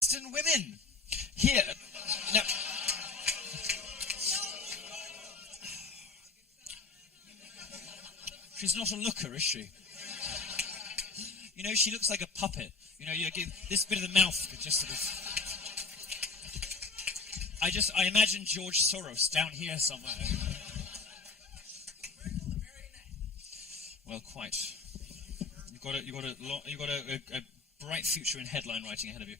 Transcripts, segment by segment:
Western women here. Now, she's not a looker, is she? You know, she looks like a puppet. You know, you give this bit of the mouth could just sort of. I imagine George Soros down here somewhere. Well, quite. You've got a bright future in headline writing ahead of you.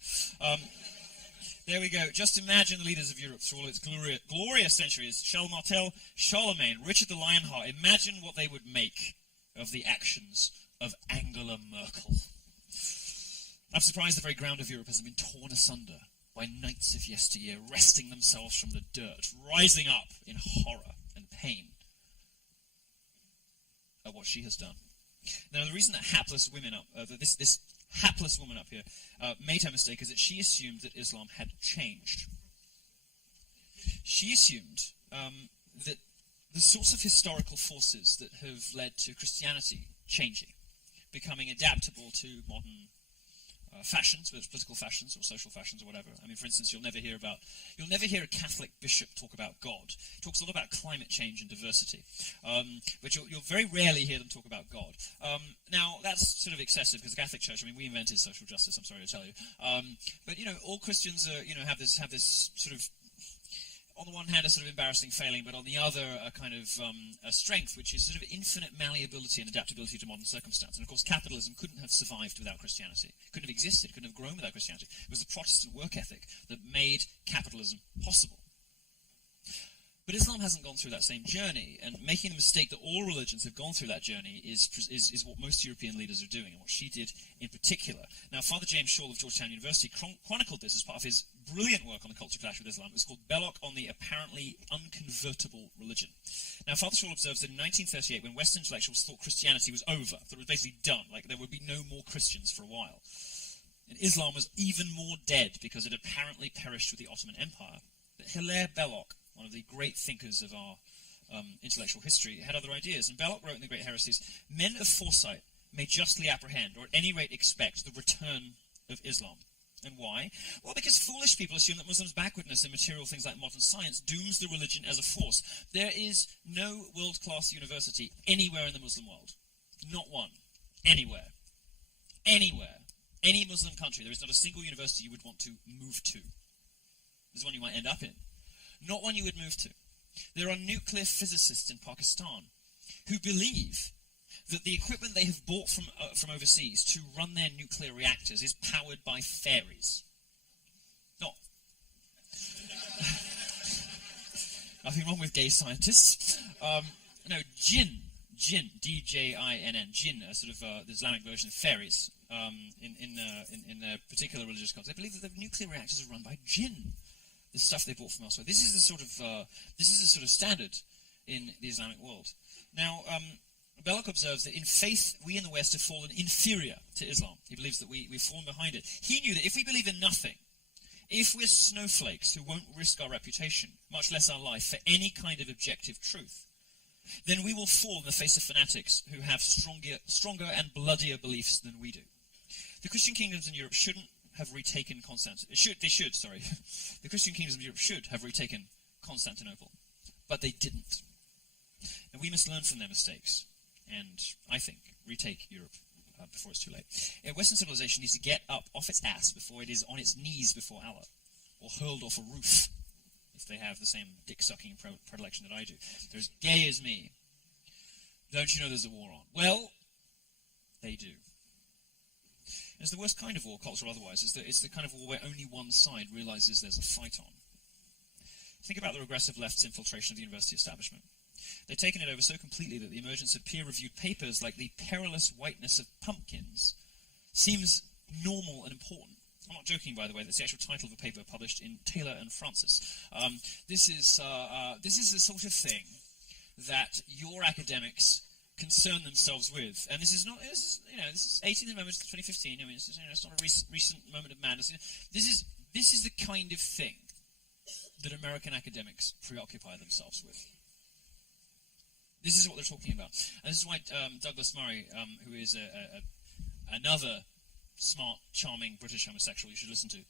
There we go. Just imagine the leaders of Europe through all its glorious centuries. Charles Martel, Charlemagne, Richard the Lionheart. Imagine what they would make of the actions of Angela Merkel. I'm surprised the very ground of Europe hasn't been torn asunder by knights of yesteryear, wresting themselves from the dirt, rising up in horror and pain at what she has done. Now, the reason that hapless women this hapless woman up here made her mistake is that she assumed that Islam had changed. She assumed that the sorts of historical forces that have led to Christianity changing, becoming adaptable to modern fashions, whether it's political fashions or social fashions or whatever. I mean, for instance, you'll never hear a Catholic bishop talk about God. He talks a lot about climate change and diversity, but you'll very rarely hear them talk about God. Now, that's sort of excessive because the Catholic Church, I mean, we invented social justice, I'm sorry to tell you. But, you know, all Christians are, have this sort of, on the one hand, a sort of embarrassing failing, but on the other, a kind of a strength, which is sort of infinite malleability and adaptability to modern circumstance. And of course, capitalism couldn't have survived without Christianity. Couldn't have existed, couldn't have grown without Christianity. It was the Protestant work ethic that made capitalism possible. But Islam hasn't gone through that same journey, and making the mistake that all religions have gone through that journey is what most European leaders are doing, and what she did in particular. Now, Father James Shaw of Georgetown University chronicled this as part of his brilliant work on the culture clash with Islam. It was called Belloc on the Apparently Unconvertible Religion. Now, Father Shaw observes that in 1938, when Western intellectuals thought Christianity was over, thought it was basically done, like there would be no more Christians for a while, and Islam was even more dead because it apparently perished with the Ottoman Empire, that Hilaire Belloc, one of the great thinkers of our intellectual history, had other ideas. And Belloc wrote in The Great Heresies, "Men of foresight may justly apprehend, or at any rate expect, the return of Islam." And why? Well, because foolish people assume that Muslims' backwardness in material things like modern science dooms the religion as a force. There is no world-class university anywhere in the Muslim world. Not one. Anywhere. Anywhere. Any Muslim country, there is not a single university you would want to move to. This is one you might end up in. Not one you would move to. There are nuclear physicists in Pakistan who believe that the equipment they have bought from overseas to run their nuclear reactors is powered by fairies. Not. Nothing wrong with gay scientists. No, jinn, D-J-I-N-N, jinn, sort of the Islamic version of fairies in their particular religious context. They believe that the nuclear reactors are run by jinn. The stuff they bought from elsewhere. This is the sort of standard in the Islamic world. Now, Belloc observes that in faith, we in the West have fallen inferior to Islam. He believes that we've fallen behind it. He knew that if we believe in nothing, if we're snowflakes who won't risk our reputation, much less our life, for any kind of objective truth, then we will fall in the face of fanatics who have stronger and bloodier beliefs than we do. The Christian kingdoms in Europe shouldn't have retaken Constantinople. The Christian kingdoms of Europe should have retaken Constantinople, but they didn't. And we must learn from their mistakes, and I think retake Europe before it's too late. Western civilization needs to get up off its ass before it is on its knees before Allah, or hurled off a roof, if they have the same dick-sucking predilection that I do. They're as gay as me. Don't you know there's a war on? Well, they do. It's the worst kind of war, cultural or otherwise. It's the kind of war where only one side realizes there's a fight on. Think about the regressive left's infiltration of the university establishment. They've taken it over so completely that the emergence of peer-reviewed papers like The Perilous Whiteness of Pumpkins seems normal and important. I'm not joking, by the way. That's the actual title of a paper published in Taylor and Francis. This is the sort of thing that your academics concern themselves with, and this is 18th Amendment 2015. I mean, it's not a recent moment of madness. This is the kind of thing that American academics preoccupy themselves with. This is what they're talking about, and this is why Douglas Murray, who is another smart, charming British homosexual you should listen to,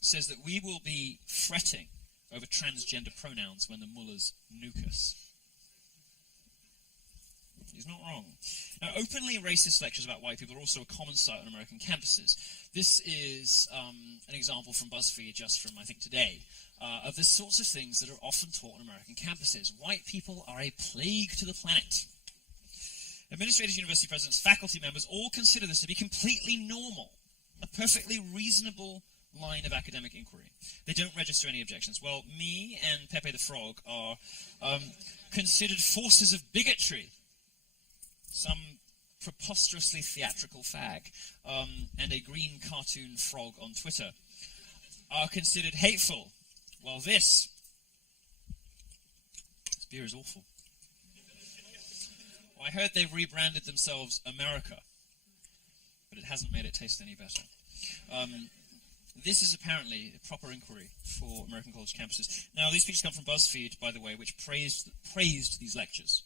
says that we will be fretting over transgender pronouns when the mullahs nuke us. He's not wrong. Now, openly racist lectures about white people are also a common sight on American campuses. This is an example from BuzzFeed, just from, I think, today, of the sorts of things that are often taught on American campuses. White people are a plague to the planet. Administrators, university presidents, faculty members all consider this to be completely normal, a perfectly reasonable line of academic inquiry. They don't register any objections. Well, me and Pepe the Frog are considered forces of bigotry. Some preposterously theatrical fag and a green cartoon frog on Twitter are considered hateful. Well, this beer is awful. Well, I heard they've rebranded themselves America, but it hasn't made it taste any better. This is apparently a proper inquiry for American college campuses. Now, these pictures come from BuzzFeed, by the way, which praised these lectures.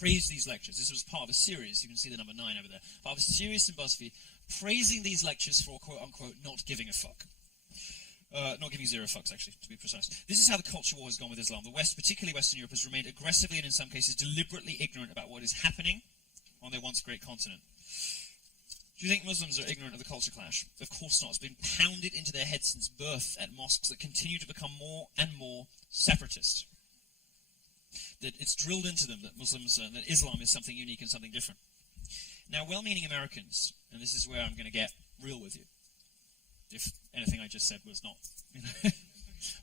This was part of a series. You can see the number 9 over there. Part of a series in BuzzFeed praising these lectures for, quote-unquote, not giving a fuck. Not giving 0 fucks, actually, to be precise. This is how the culture war has gone with Islam. The West, particularly Western Europe, has remained aggressively and in some cases deliberately ignorant about what is happening on their once great continent. Do you think Muslims are ignorant of the culture clash? Of course not. It's been pounded into their heads since birth at mosques that continue to become more and more separatist. That it's drilled into them that that Islam is something unique and something different. Now, well-meaning Americans, and this is where I'm going to get real with you, if anything I just said was not,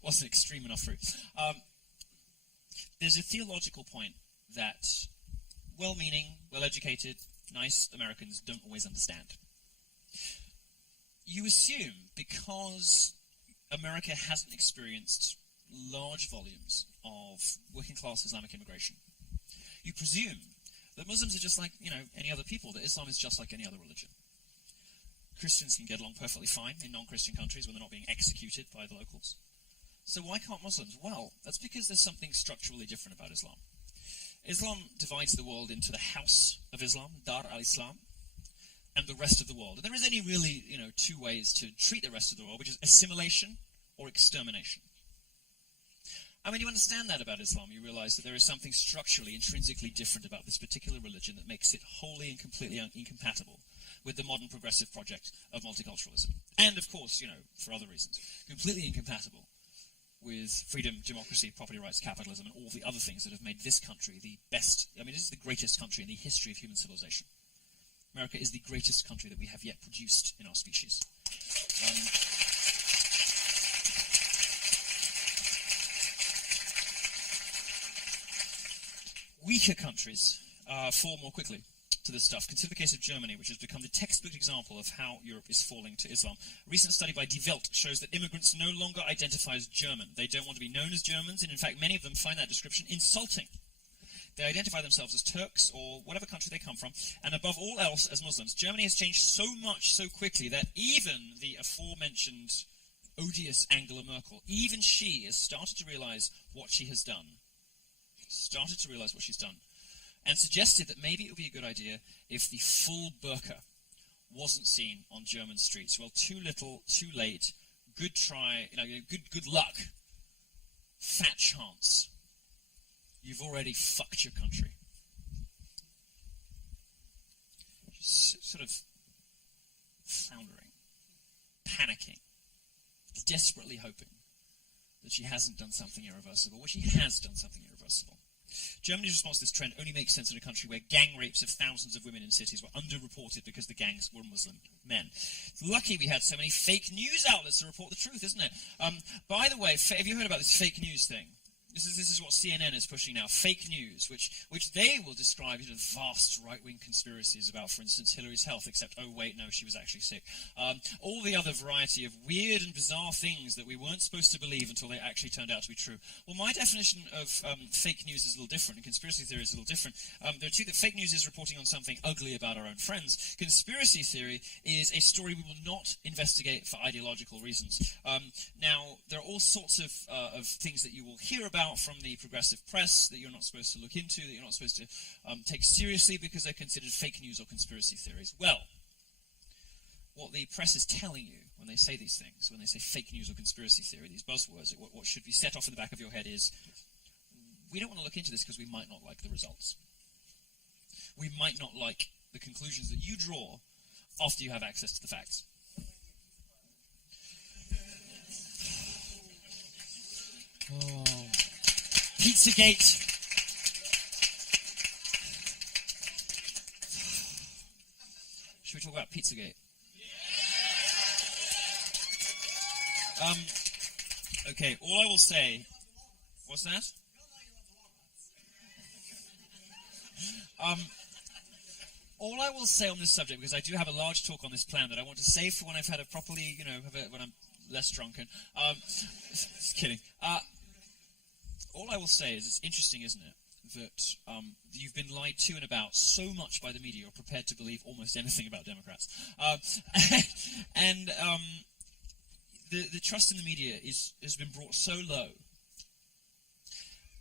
wasn't extreme enough for you. There's a theological point that well-meaning, well-educated, nice Americans don't always understand. You assume because America hasn't experienced large volumes of working-class Islamic immigration, you presume that Muslims are just like, any other people, that Islam is just like any other religion. Christians can get along perfectly fine in non-Christian countries when they're not being executed by the locals. So why can't Muslims? Well, that's because there's something structurally different about Islam. Islam divides the world into the house of Islam, Dar al-Islam, and the rest of the world. And there isn't any really, 2 ways to treat the rest of the world, which is assimilation or extermination. And when you understand that about Islam, you realize that there is something structurally, intrinsically different about this particular religion that makes it wholly and completely incompatible with the modern progressive project of multiculturalism. And, of course, for other reasons, completely incompatible with freedom, democracy, property rights, capitalism, and all the other things that have made this country the best. This is the greatest country in the history of human civilization. America is the greatest country that we have yet produced in our species. Weaker countries fall more quickly to this stuff. Consider the case of Germany, which has become the textbook example of how Europe is falling to Islam. A recent study by Die Welt shows that immigrants no longer identify as German. They don't want to be known as Germans, and in fact many of them find that description insulting. They identify themselves as Turks or whatever country they come from, and above all else as Muslims. Germany has changed so much so quickly that even the aforementioned odious Angela Merkel, even she has started to realize what she has done. And suggested that maybe it would be a good idea if the full burqa wasn't seen on German streets. Well, too little, too late, good try, good luck, fat chance. You've already fucked your country. She's sort of floundering, panicking, desperately hoping that she hasn't done something irreversible. Well, she has done something irreversible. Germany's response to this trend only makes sense in a country where gang rapes of thousands of women in cities were underreported because the gangs were Muslim men. It's lucky we had so many fake news outlets to report the truth, isn't it? By the way, have you heard about this fake news thing? This is what CNN is pushing now, fake news, which they will describe as vast right-wing conspiracies about, for instance, Hillary's health, except, oh wait, no, she was actually sick. All the other variety of weird and bizarre things that we weren't supposed to believe until they actually turned out to be true. Well, my definition of fake news is a little different, and conspiracy theory is a little different. There are two. That fake news is reporting on something ugly about our own friends. Conspiracy theory is a story we will not investigate for ideological reasons. Now, there are all sorts of things that you will hear about from the progressive press that you're not supposed to look into, that you're not supposed to take seriously because they're considered fake news or conspiracy theories. Well, what the press is telling you when they say these things, when they say fake news or conspiracy theory, these buzzwords, what should be set off in the back of your head is, we don't want to look into this because we might not like the results. We might not like the conclusions that you draw after you have access to the facts. Oh. Pizzagate. Should we talk about Pizzagate? Okay, all I will say... What's that? All I will say on this subject, because I do have a large talk on this plan that I want to save for when I've had a properly, when I'm less drunken. Just kidding. All I will say is, it's interesting, isn't it, that you've been lied to and about so much by the media, you're prepared to believe almost anything about Democrats. The trust in the media has been brought so low,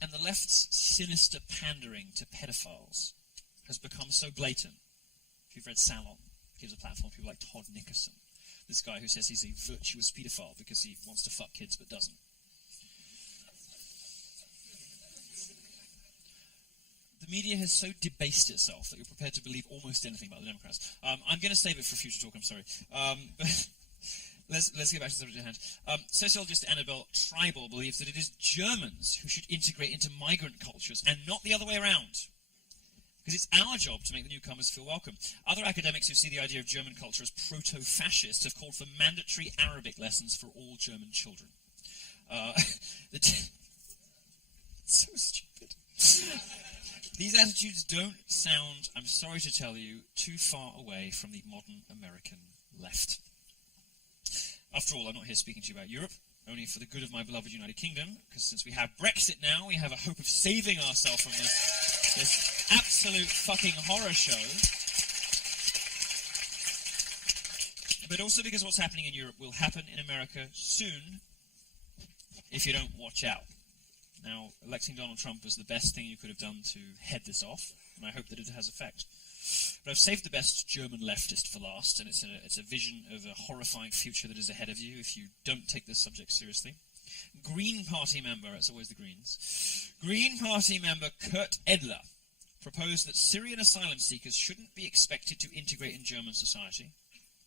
and the left's sinister pandering to pedophiles has become so blatant. If you've read Salon, gives a platform to people like Todd Nickerson, this guy who says he's a virtuous pedophile because he wants to fuck kids but doesn't. The media has so debased itself that you're prepared to believe almost anything about the Democrats. I'm going to save it for future talk, I'm sorry. But let's get back to the subject at hand. Sociologist Annabelle Treibel believes that it is Germans who should integrate into migrant cultures and not the other way around. Because it's our job to make the newcomers feel welcome. Other academics who see the idea of German culture as proto-fascist have called for mandatory Arabic lessons for all German children. It's so stupid. These attitudes don't sound, I'm sorry to tell you, too far away from the modern American left. After all, I'm not here speaking to you about Europe, only for the good of my beloved United Kingdom, because since we have Brexit now, we have a hope of saving ourselves from this absolute fucking horror show. But also because what's happening in Europe will happen in America soon, if you don't watch out. Now, electing Donald Trump was the best thing you could have done to head this off, and I hope that it has effect. But I've saved the best German leftist for last, and it's a vision of a horrifying future that is ahead of you if you don't take this subject seriously. Green Party member, it's always the Greens, Green Party member Kurt Edler proposed that Syrian asylum seekers shouldn't be expected to integrate in German society.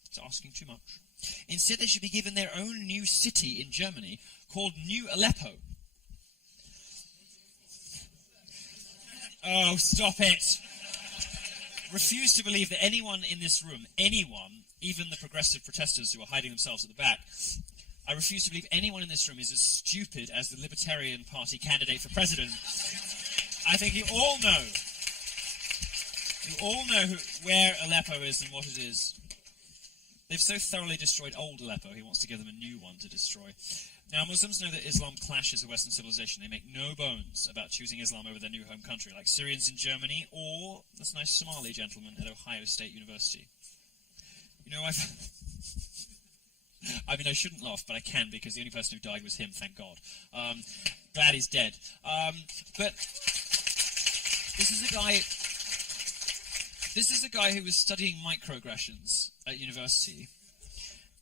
It's asking too much. Instead, they should be given their own new city in Germany called New Aleppo. Oh, stop it! Refuse to believe that anyone in this room, anyone, even the progressive protesters who are hiding themselves at the back, I refuse to believe anyone in this room is as stupid as the Libertarian Party candidate for president. I think you all know where Aleppo is and what it is. They've so thoroughly destroyed old Aleppo, he wants to give them a new one to destroy. Now, Muslims know that Islam clashes with Western civilization. They make no bones about choosing Islam over their new home country, like Syrians in Germany or this nice Somali gentleman at Ohio State University. You know, I mean, I shouldn't laugh, but I can, because the only person who died was him, thank God. Glad he's dead. But this is a guy who was studying microaggressions at university,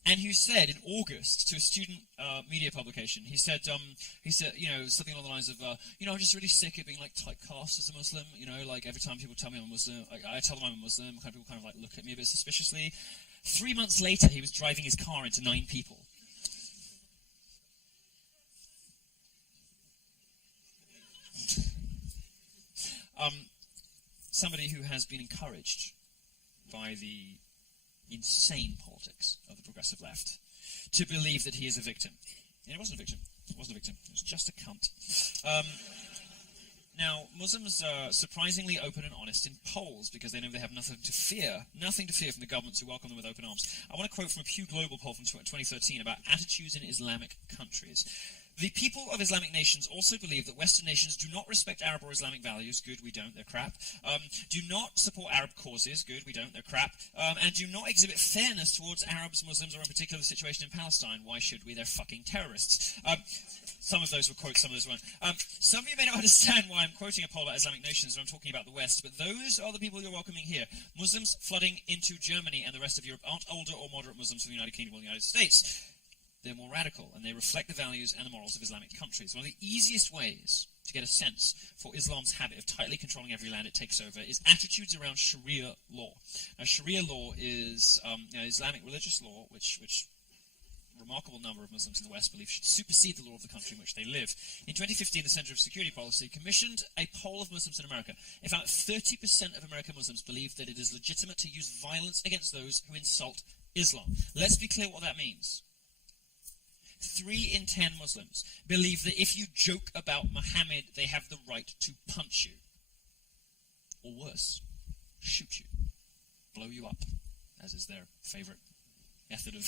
and who said in August to a student media publication, he said, something along the lines of, I'm just really sick of being like typecast as a Muslim. Like every time people tell me I'm a Muslim, I tell them I'm a Muslim, people kind of like look at me a bit suspiciously. 3 months later, he was driving his car into 9 people. Somebody who has been encouraged by the insane politics of the progressive left to believe that he is a victim. And it wasn't a victim. It wasn't a victim. It was just a cunt. Now, Muslims are surprisingly open and honest in polls because they know they have nothing to fear from the governments who welcome them with open arms. I want to quote from a Pew Global poll from 2013 about attitudes in Islamic countries. The people of Islamic nations also believe that Western nations do not respect Arab or Islamic values. Good, we don't, they're crap. Do not support Arab causes. Good, we don't, they're crap. And do not exhibit fairness towards Arabs, Muslims, or in particular the situation in Palestine. Why should we? They're fucking terrorists. Some of those were quotes, some of those weren't. Some of you may not understand why I'm quoting a poll about Islamic nations when I'm talking about the West, but those are the people you're welcoming here. Muslims flooding into Germany and the rest of Europe aren't older or moderate Muslims from the United Kingdom or the United States. They're more radical, and they reflect the values and the morals of Islamic countries. One of the easiest ways to get a sense for Islam's habit of tightly controlling every land it takes over is attitudes around Sharia law. Now, Sharia law is Islamic religious law, which a remarkable number of Muslims in the West believe should supersede the law of the country in which they live. In 2015, the Center for Security Policy commissioned a poll of Muslims in America. It found that 30% of American Muslims believe that it is legitimate to use violence against those who insult Islam. Let's be clear what that means. 3 in 10 Muslims believe that if you joke about Muhammad, they have the right to punch you. Or worse, shoot you. Blow you up, as is their favourite method of...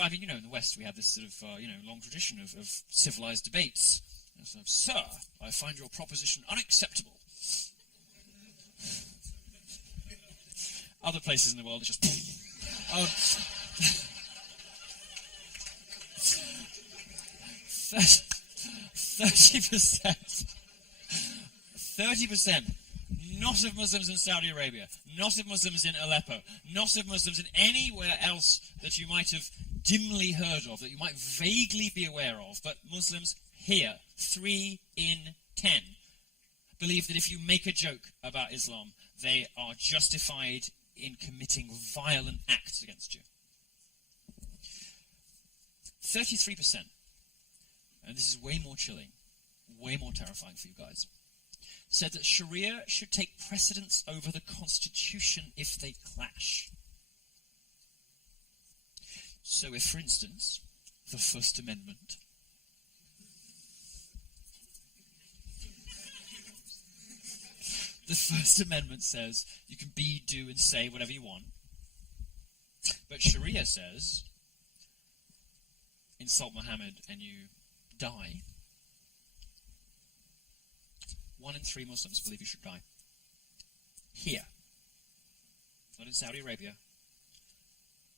I mean, in the West we have this sort of, long tradition of civilised debates. So, sir, I find your proposition unacceptable. Other places in the world, it's just... 30%, not of Muslims in Saudi Arabia, not of Muslims in Aleppo, not of Muslims in anywhere else that you might have dimly heard of, that you might vaguely be aware of, but Muslims here, 3 in 10, believe that if you make a joke about Islam, they are justified in committing violent acts against you. 33%. And this is way more chilling, way more terrifying for you guys, said that Sharia should take precedence over the Constitution if they clash. So if, for instance, the First Amendment says you can be, do, and say whatever you want, but Sharia says insult Muhammad and you die. 1 in 3 Muslims believe you should die. Here. Not in Saudi Arabia.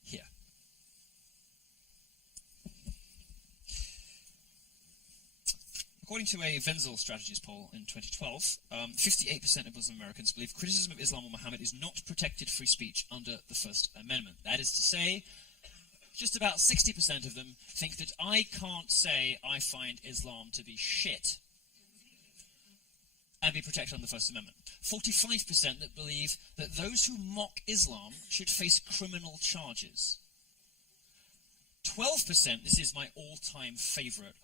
Here. According to a Wenzel Strategies poll in 2012, 58% of Muslim Americans believe criticism of Islam or Muhammad is not protected free speech under the First Amendment. That is to say, just about 60% of them think that I can't say I find Islam to be shit and be protected under the First Amendment. 45% that believe that those who mock Islam should face criminal charges. 12%, this is my all-time favourite,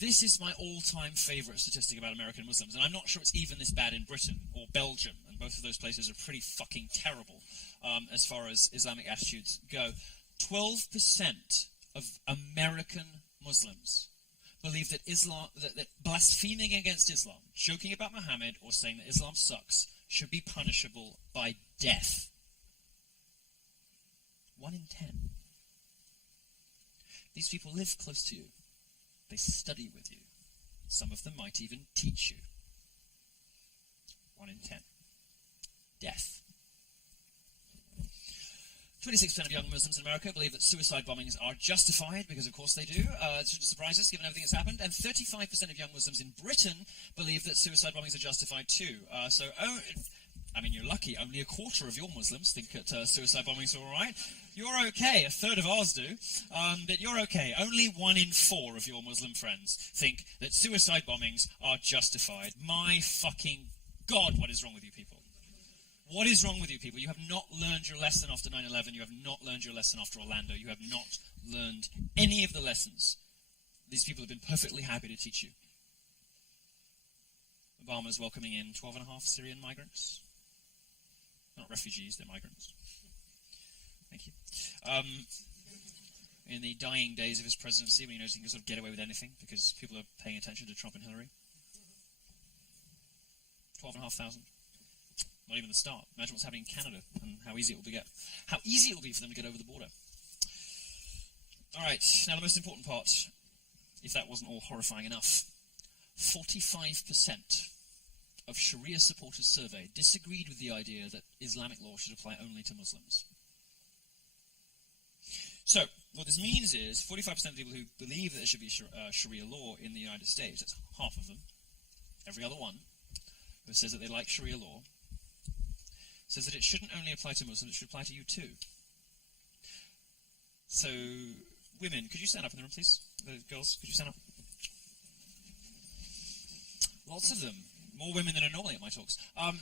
this is my all-time favourite statistic about American Muslims, and I'm not sure it's even this bad in Britain or Belgium, and both of those places are pretty fucking terrible as far as Islamic attitudes go. 12% of American Muslims believe that that blaspheming against Islam, joking about Muhammad, or saying that Islam sucks, should be punishable by death. 1 in 10. These people live close to you. They study with you. Some of them might even teach you. 1 in 10. Death. 26% of young Muslims in America believe that suicide bombings are justified, because of course they do. It shouldn't surprise us, given everything that's happened. And 35% of young Muslims in Britain believe that suicide bombings are justified too. You're lucky. Only a quarter of your Muslims think that suicide bombings are all right. You're okay. A third of ours do. But you're okay. Only 1 in 4 of your Muslim friends think that suicide bombings are justified. My fucking God, what is wrong with you people? What is wrong with you people? You have not learned your lesson after 9/11. You have not learned your lesson after Orlando. You have not learned any of the lessons these people have been perfectly happy to teach you. Obama's welcoming in 12.5 Syrian migrants. Not refugees, they're migrants. Thank you. In the dying days of his presidency, when he knows he can sort of get away with anything because people are paying attention to Trump and Hillary. 12,500. Not even the start. Imagine what's happening in Canada and how easy it will be for them to get over the border. Alright, now the most important part, if that wasn't all horrifying enough. 45% of Sharia supporters surveyed disagreed with the idea that Islamic law should apply only to Muslims. So, what this means is 45% of people who believe that there should be Sharia law in the United States, that's half of them, every other one, who says that they like Sharia law, says that it shouldn't only apply to Muslims, it should apply to you too. So, women, could you stand up in the room, please? The girls, could you stand up? Lots of them. More women than are normally at my talks. No.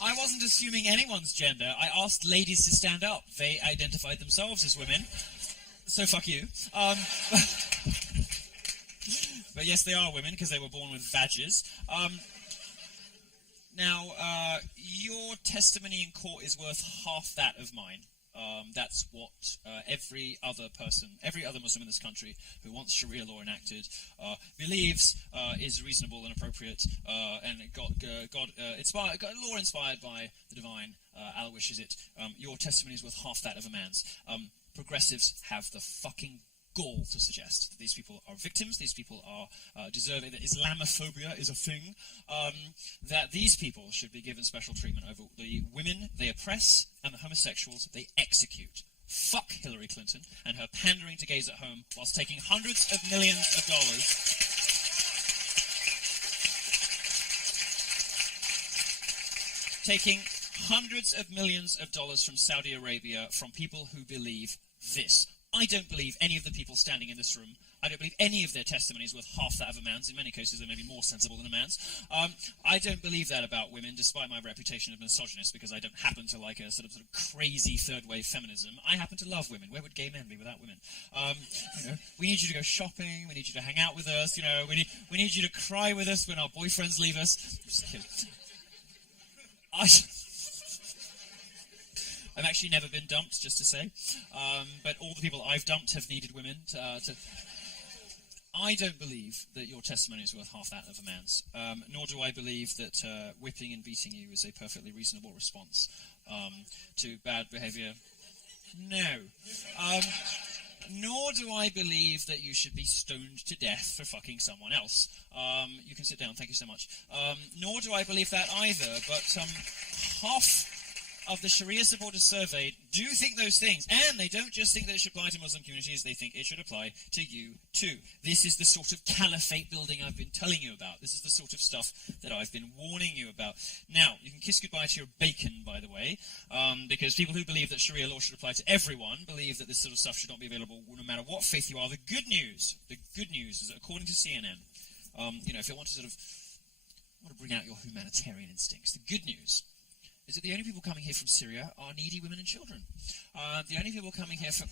I wasn't assuming anyone's gender. I asked ladies to stand up. They identified themselves as women. So fuck you. But yes, they are women because they were born with badges. Now, your testimony in court is worth half that of mine. That's what every other Muslim in this country who wants Sharia law enacted believes is reasonable and appropriate, and law inspired by the divine. Allah wishes it. Your testimony is worth half that of a man's. Progressives have the fucking gall to suggest that these people are victims, these people are deserving, that Islamophobia is a thing, that these people should be given special treatment over the women they oppress and the homosexuals they execute. Fuck Hillary Clinton and her pandering to gays at home whilst taking hundreds of millions of dollars. Taking hundreds of millions of dollars from Saudi Arabia from people who believe this. I don't believe any of the people standing in this room. I don't believe any of their testimonies worth half that of a man's. In many cases, they may be more sensible than a man's. I don't believe that about women, despite my reputation of misogynist, because I don't happen to like a sort of crazy third-wave feminism. I happen to love women. Where would gay men be without women? We need you to go shopping. We need you to hang out with us. We need you to cry with us when our boyfriends leave us. I'm just kidding. I've actually never been dumped, just to say. But all the people I've dumped have needed women to... I don't believe that your testimony is worth half that of a man's. Nor do I believe that whipping and beating you is a perfectly reasonable response to bad behaviour. No. Nor do I believe that you should be stoned to death for fucking someone else. You can sit down, thank you so much. Nor do I believe that either, but half of the Sharia supporters surveyed do think those things, and they don't just think that it should apply to Muslim communities, they think it should apply to you too. This is the sort of caliphate building I've been telling you about. This is the sort of stuff that I've been warning you about. Now, you can kiss goodbye to your bacon, by the way, because people who believe that Sharia law should apply to everyone believe that this sort of stuff should not be available no matter what faith you are. The good news is that according to CNN, if you want to bring out your humanitarian instincts, the good news is that the only people coming here from Syria are needy women and children. The only people coming here from...